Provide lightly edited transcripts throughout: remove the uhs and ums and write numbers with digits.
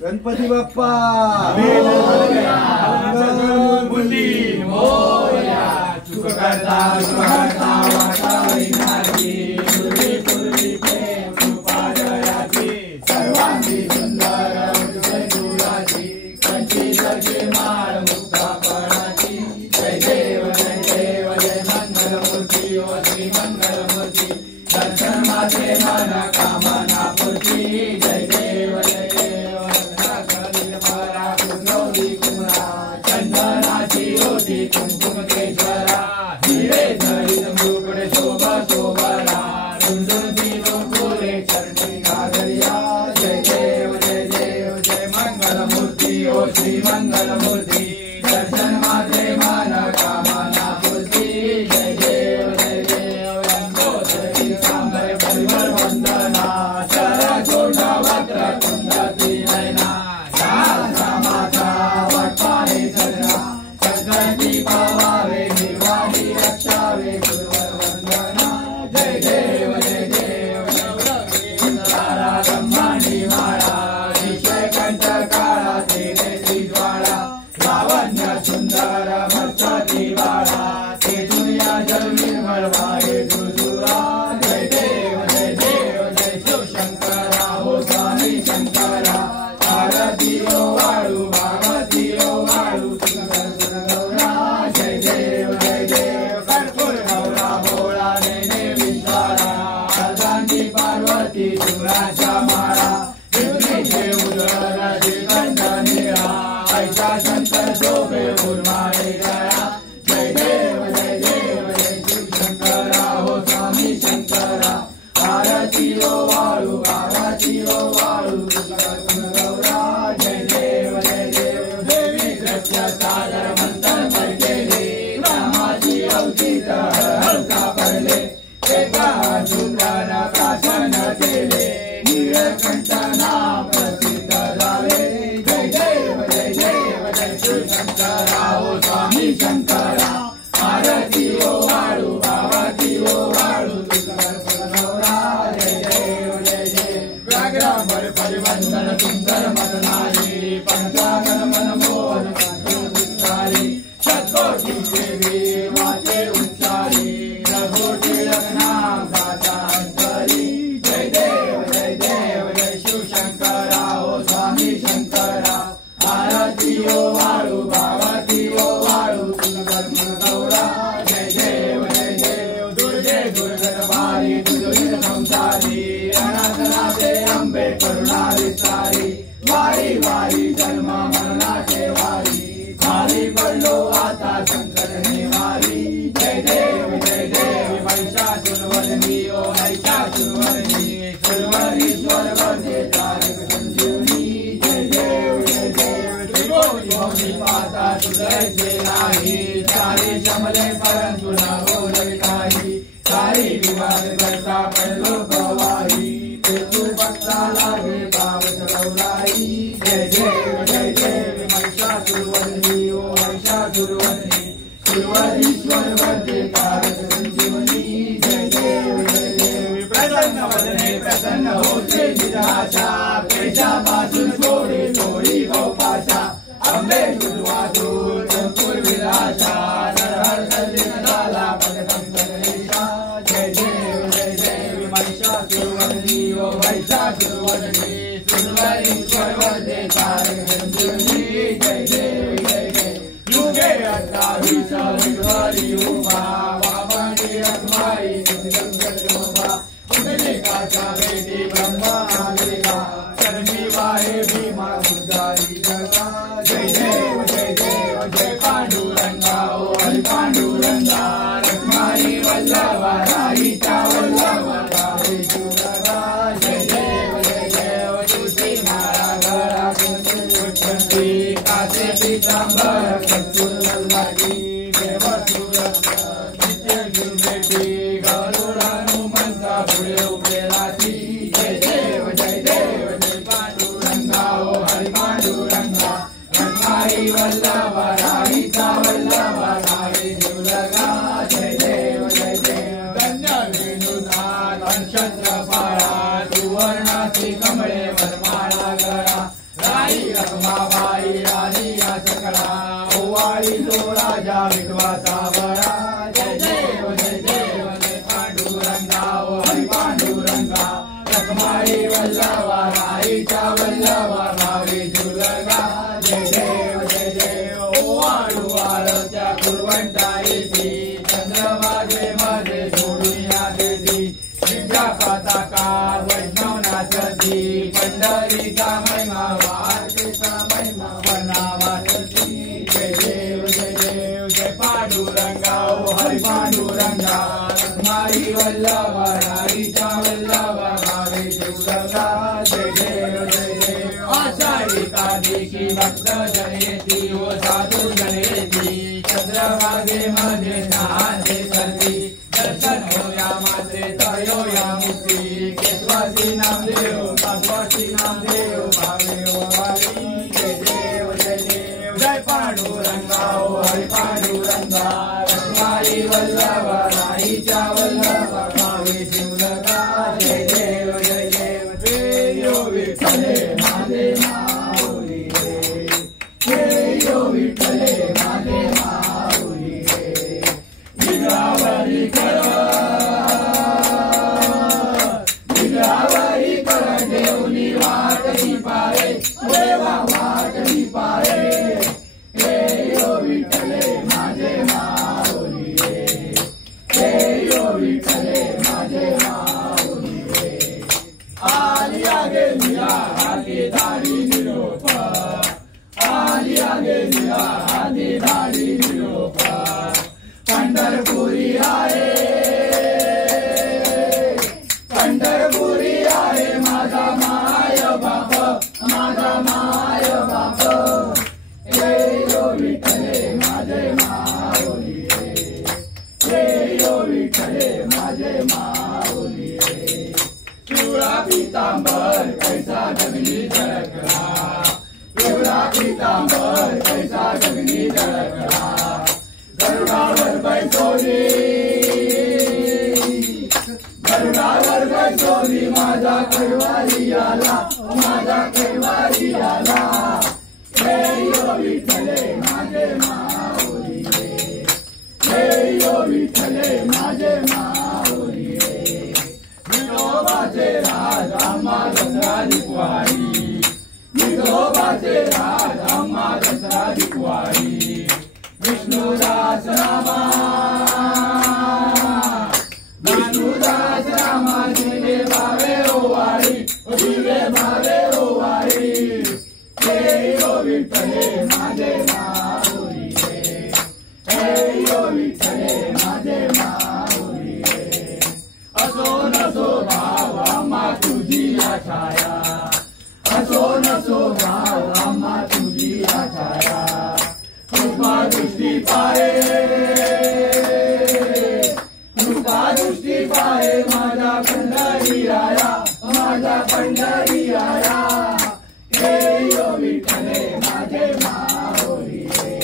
गणपती बाप्पा बुद्धी मोरया चुक करता वाचा विनाची पूर्वी पूर्वी प्रेम कृपादयाची सर्वांगी सुंदर तुळाची कंची सखी माळ मुक्तापणाची जय देव जय मंगलमूर्ती ओ श्री मंगलमूर्ती दर्शन माते मन कामना पूर्ती जय देव चंदनाची होती कुंकुमकेश्वरा हिरे धरित मुकुट शोभा शोभरा रुंदुरती लोकुले चरणी गागरिया जय देव जय मंगलमूर्ती ओ श्री मंगलमूर्ती दर्शन माते मन कामना पूर्ती जय देव लंबोदरी सांबर परिमल वंदना चर छोटा वक्र कुंडती नयना माता वटपाने चरणा संकटी पावावे निर्वाणी रक्षावे गुरुवर वंदना जय देव तारा ब्रह्मांडी माळा विषय कंठ काळा तेने श्रीज्वाळा लावण्य सुंदर मस्ताती बाळा ते दुनिया जल निर्मळ वाहे दुर्दुरा जय देव जय शिवशंकरा हो स्वामी शंकरा आरती ओ वाळू भागवती ओ वाळू गौरा जय देव कर्पूर गौरा भोळा नेने विश्वारा अर्धांगी पार्वती शिवराच्या माळा शिवजीचे उदर श्रीकंठ निळा ऐसा शंकर शोभे उर्माळे गळा जय देव शिवशंकरा हो स्वामी शंकरा आरती ओ वाळू भागवती ओ वाळू गौरा जय देव देवी कृत्य सादर मंत्र पडले रामाची अवतीत हलका पडले एका शुक्राना प्राशन केले नीळकंठ नाम प्रसिद्ध झाले जय देव शिवशंकरा हो स्वामी शंकरा आरती ओ वाळू भावाती ओ वाळू गौरा जय देव व्याघ्रांबर परिवंदन सुंदर मदनारी पंचागण मनमोहन पंचोत्तारी शतकोटी देवी माते उच्चारी रघोटी रत्नाम दातांतरी जय देव शिवशंकरा हो स्वामी शंकरा आरती ओ वाळू भावाती ओ वाळू गौरा जय देव दुर्गे दुर्गतवारी दुर्गत संसारी अनाथनाथे अंबे करुणा विस्तारी वारी वारी जन्म मरणाचे वारी खाली पडलो आता संकट निवारी जय देव महिषासुरवदनी ओ महिषासुरवदनी सुरवरीश्वर वंदे तारक संजीवनी जय देव त्रिभुवनी पाता तुझे नाही सारी शमले परंतु न बोलत काही सारी विवाद करता पडलो गवाही ते तू भक्ता लागे भाव चढवलाई जय देव महिषासुरवदनी ओ महिषासुरवदनी सुरवरीश्वर वंदे तारक संजीवनी जय देव प्रसन्न वदने प्रसन्न होते निराशा पेशापासून थोडी थोडी गोपाशा अंबे तुझवातून संपूर विलाशा नरहर सल्लिन झाला भगतंकरेशा जय देव महिषासुरवदनी ओ महिषासुरवदनी सुरवरीश्वर वंदे तारक संजीवनी जय देव युगे अट्टावीस विघ्वारी उभा वामनी रखमाई शंकरोबा कुंडली काचा बेटी ब्रह्मा आलेगा शर्मी वाहे भीमा मुद्दारी जगा जय देव जय पांडुरंगा ओ हरि पांडुरंगा रखमाई वल्लभा राईचा वल्लभा राही जुलगा जय देव तुझी मारा गळा कुंती कासे पीतांबर कस्तूर लल्लाटी देव सुरत नित्य गुरुबेटी गरुड हनुमंता पुढे उभे राहती जय देव पांडुरंगा ओ हरि पांडुरंगा रखमाई वल्लभा राईचा वल्लभा राही जुलगा जय देव धन्य वेणुनाथ नक्षत्र पाळा सुवर्णाची कमळे वरमाळा गळा आई रखमाबाई राणी या सकळा ओवाळी तो राजा विश्वासा बळा जय देव जय पांडुरंगा ओ हरी पांडुरंगा रखमाई वल्लभा राईच्या वल्लभा भावे जुलगा जय देव ओवाळू वाळत्या कुरवंटाईची चंद्रभागे मध्ये जोडूया देवी विद्या पताका वैष्णवनाथी पंढरीचा महिमा वारकेचा महिमा बनावाची जय देव जय पांडुरंगा ओ हरी पांडुरंगा रखमाई वल्लभा राईच्या वल्लभा भावे जुलगा जय देव आषाढी एकादशी भक्त जनेती ओ साधू जनेती चंद्रभागे मध्ये स्नाने करती दर्शन होया माझे तयो या मुक्ती केशवासी नामदेव कासवासी नामदेव भावे ओवाळी जय देव जय पांडुरंगा ओ हरी पांडुरंगा रखमाई वल्लभा राईच्या वल्लभा भावे शिवलगा जय देव यो विठ्ठले माझे माऊली रे हे यो विठ्ठले माझे माऊली रे विघ्नावरी कर देवनी वाटही पारे देवा वाटही पारे हे यो विठ्ठले माझे माऊली रे हे यो विठ्ठले माझे माऊली रे आलिया गेलिया हाती दाढी निरोप आलिया गेलिया हाती दाढी निरोप पंढरपुरी आहे पंढरपुरी आहे माझा माय बाप माझा माय बाप हे यो विठ्ठले माझे माऊली रे हे यो विठ्ठले माझे माऊली रे पिवळा पितांबर कैसा जगनी झळकला पिवळा पितांबर कैसा जगनी झळकला गरुडावर बैसोली गरुडावर बैसोली माझा कैवारी आला माझा कैवारी आला हे यो विठ्ठले माझे माऊली रे हे यो विठ्ठले माझे माऊली रे विठोबाचे राज आम्हा दसरा दिवाळी विठोबाचे राज आम्हा दसरा दिवाळी विष्णुदास रामा विष्णुदास रामा दिवे भावे ओवाळी दिवे भावे ओवाळी हे यो विठ्ठले माझे माऊली रे हे यो विठ्ठले माझे माऊली रे असो नसो भाव आम्हा तुझी छाया असो नसो भाव आम्हा तुझी छाया कृपा दृष्टी पाहे कृपा दृष्टी पाहे माझा पंढरी आया माझा पंढरी आया हे यो विठ्ठले माझे माऊली रे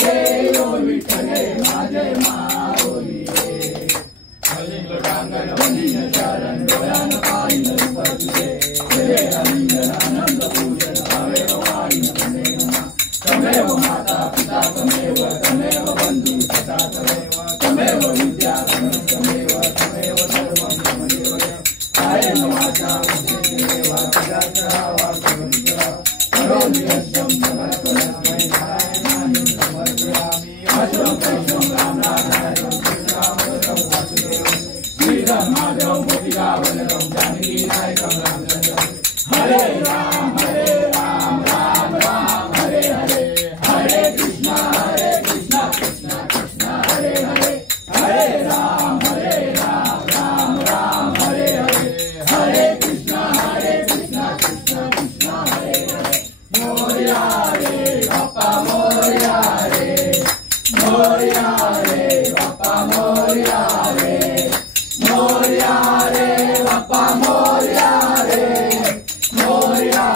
हे यो विठ्ठले माझे माऊली रे अलिंग टांगण वंदीन चरण डोळ्यान पाहिन रूप तुझे हे अलिंगन आनंद पूजन हवे वाणीन तमेव माता पिता तमेव बंधु सदा तमेव विद्या तमेव सर्वं तमेव कायेन वाचा देवा जगत्तरावा करोमि यज्ञं समर्पयामि नारायणाय समर्पयामि अश्वं कृष्णं रामनारायणं कृष्णं वासुदेवं श्रीराम माधवं गोपिकावल्लभं जानकी नायकं रामचन्द्रं हरे राम राम राम हरे हरे हरे कृष्णा कृष्णा कृष्णा हरे हरे हरे राम राम राम हरे हरे हरे कृष्णा कृष्णा कृष्णा हरे हरे मोरया रे बाप्पा मोरया रे मोरया रे बाप्पा मोरया रे मोरया रे बाप्पा मोरया रे मोरया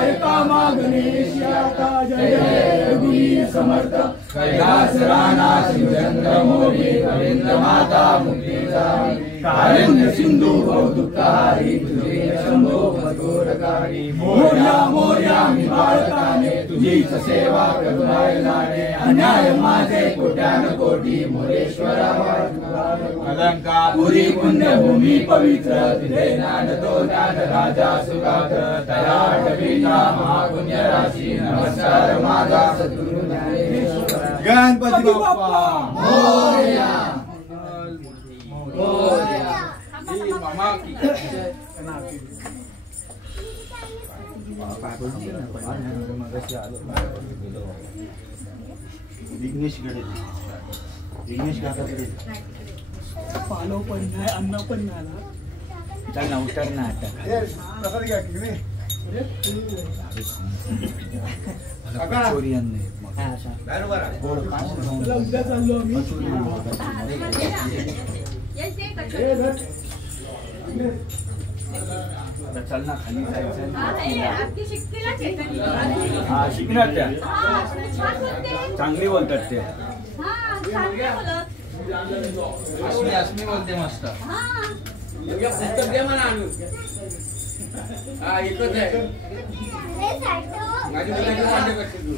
काय कामा गणेश आता जय जय रघुवीर समर्थ कैलास राणा शिवचंद्र मोरी रवींद्र माता मुक्तीचा कारुण्य सिंधू कौतुकहारी तुझे शंभो मधुरकारी मोर्या मोर्या मी बाळकाने तुझीच सेवा करू राहिलाने अन्याय माझे कोट्यान कोटी मोरेश्वरा अलंकापुरी पुण्यभूमी पवित्र तिथे नांदतो ज्ञान राजा सुगात तया आठवीचा महापुण्य राशी नमस्कार माझा सद्गुरु ज्ञानेश्वर गणपती बाप्पा मोरया मोरया मामा की विघ्नेश काकाकडे पालो पण नाही अन्न पण नाही चल ना उतर ना आता चोरी अन्न उद्या चाललो चल ना खाली जायचं हा शिकणार त्या चांगली बोलतात ते अस्मी बोलते मस्त पुस्तक दे म्हणा आणू हा एकच आहे माझी मुलाची करते तू